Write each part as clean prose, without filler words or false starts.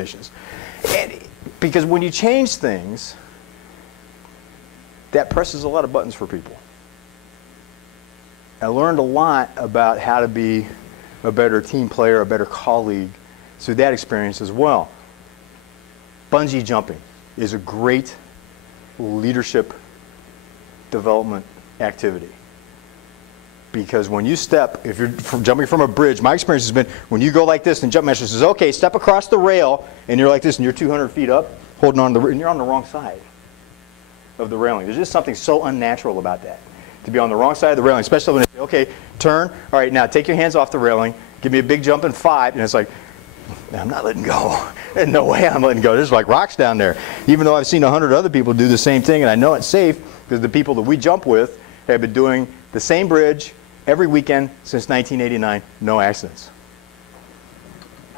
And because when you change things, that presses a lot of buttons for people. I learned a lot about how to be a better team player, a better colleague through that experience as well. Bungee jumping is a great leadership development activity. Because when you step, if you're jumping from a bridge, my experience has been when you go like this and jump master says, okay, step across the rail, and you're like this and you're 200 feet up, holding on to and you're on the wrong side of the railing. There's just something so unnatural about that. To be on the wrong side of the railing, especially when they say, okay, turn, all right, now take your hands off the railing, give me a big jump in 5, and it's like, I'm not letting go. There's no way I'm letting go. There's like rocks down there. Even though I've seen 100 other people do the same thing, and I know it's safe, because the people that we jump with have been doing the same bridge every weekend since 1989, no accidents.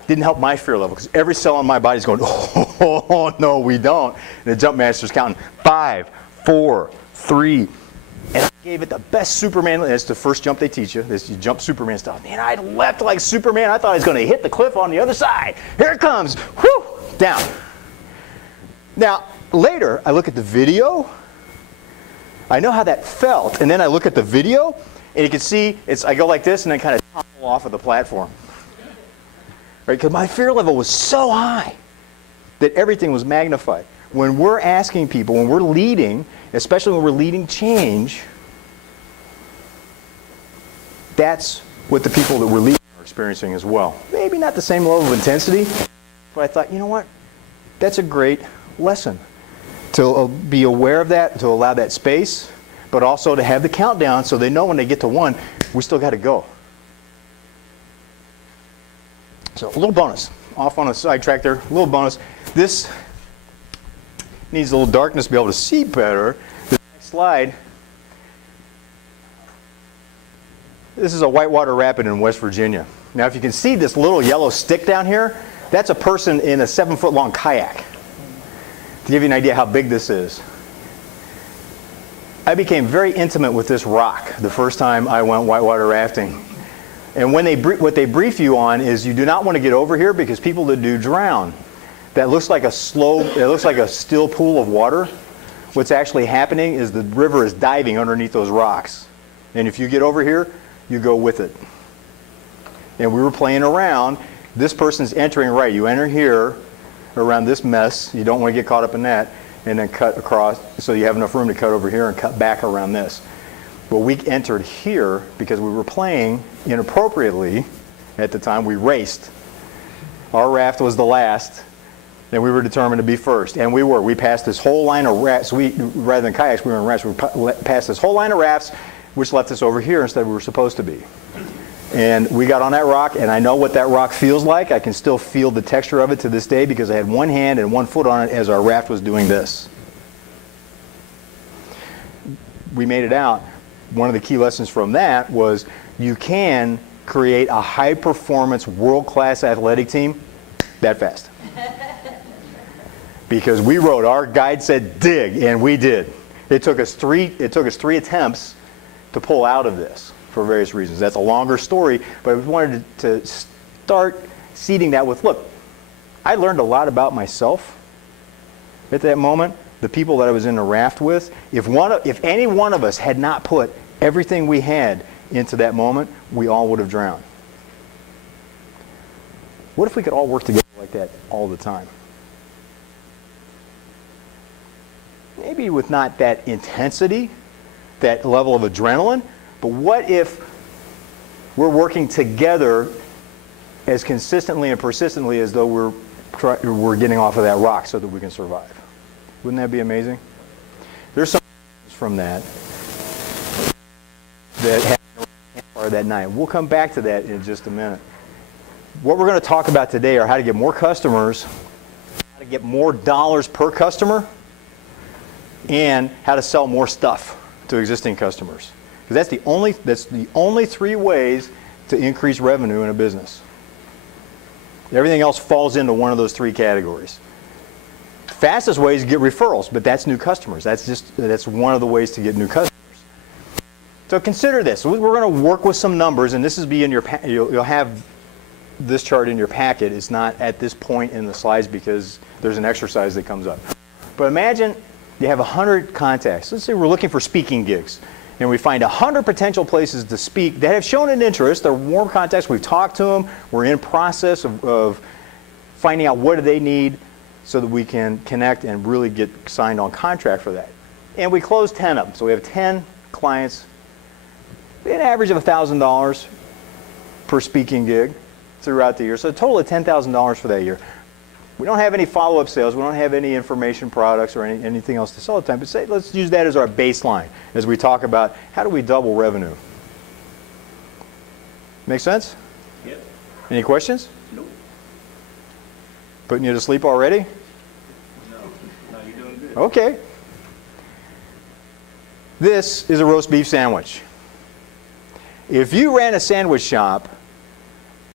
Didn't help my fear level, because every cell in my body is going, oh, no, we don't. And the jump master's counting 5, 4, 3, and I gave it the best Superman. That's the first jump they teach you. This you jump Superman style. Man, I leapt like Superman. I thought I was going to hit the cliff on the other side. Here it comes. Whoo! Down. Now, later, I look at the video. I know how that felt. And then I look at the video, and you can see I go like this and then kind of topple off of the platform. Right? Because my fear level was so high that everything was magnified. When we're asking people, when we're leading, especially when we're leading change, that's what the people that we're leading are experiencing as well. Maybe not the same level of intensity, but I thought, you know what? That's a great lesson. To be aware of that, to allow that space, but also to have the countdown so they know when they get to 1, we still got to go. So a little bonus. Off on a sidetrack there, a little bonus. This needs a little darkness to be able to see better. The next slide. This is a whitewater rapid in West Virginia. Now, if you can see this little yellow stick down here, that's a person in a 7-foot-long kayak. To give you an idea how big this is. I became very intimate with this rock the first time I went whitewater rafting. And when what they brief you on is you do not want to get over here because people that do drown. That looks like it looks like a still pool of water. What's actually happening is the river is diving underneath those rocks. And if you get over here, you go with it. And we were playing around. This person's entering right. You enter here around this mess. You don't want to get caught up in that. And then cut across so you have enough room to cut over here and cut back around this. Well, we entered here because we were playing inappropriately at the time. We raced. Our raft was the last. And we were determined to be first. And we were. We passed this whole line of rafts. So rather than kayaks, we were in rafts. We passed this whole line of rafts, which left us over here instead of where we were supposed to be. And we got on that rock, and I know what that rock feels like. I can still feel the texture of it to this day because I had one hand and one foot on it as our raft was doing this. We made it out. One of the key lessons from that was you can create a high-performance, world-class athletic team that fast. Because we rode, our guide said dig, and we did. It took us three attempts to pull out of this for various reasons. That's a longer story, but I wanted to start seeding that with, look, I learned a lot about myself at that moment, the people that I was in the raft with. If any one of us had not put everything we had into that moment, we all would have drowned. What if we could all work together like that all the time? Maybe with not that intensity, that level of adrenaline, but what if we're working together as consistently and persistently as though we're getting off of that rock so that we can survive? Wouldn't that be amazing? There's some from that happened that night. We'll come back to that in just a minute. What we're going to talk about today are how to get more customers, how to get more dollars per customer, and how to sell more stuff to existing customers. Because that's the only 3 ways to increase revenue in a business. Everything else falls into one of those 3 categories. Fastest way is to get referrals, but that's new customers. That's one of the ways to get new customers. So consider this. We're going to work with some numbers, and this is be in your. You'll have this chart in your packet. It's not at this point in the slides because there's an exercise that comes up. But imagine you have 100 contacts. Let's say we're looking for speaking gigs. And we find 100 potential places to speak that have shown an interest. They're warm contacts. We've talked to them. We're in process of finding out what do they need so that we can connect and really get signed on contract for that. And we close 10 of them. So we have 10 clients, an average of $1,000 per speaking gig throughout the year. So a total of $10,000 for that year. We don't have any follow-up sales. We don't have any information products or anything else to sell at the time. But say, let's use that as our baseline as we talk about how do we double revenue. Make sense? Yep. Any questions? Nope. Putting you to sleep already? No. No, you're doing good. Okay. This is a roast beef sandwich. If you ran a sandwich shop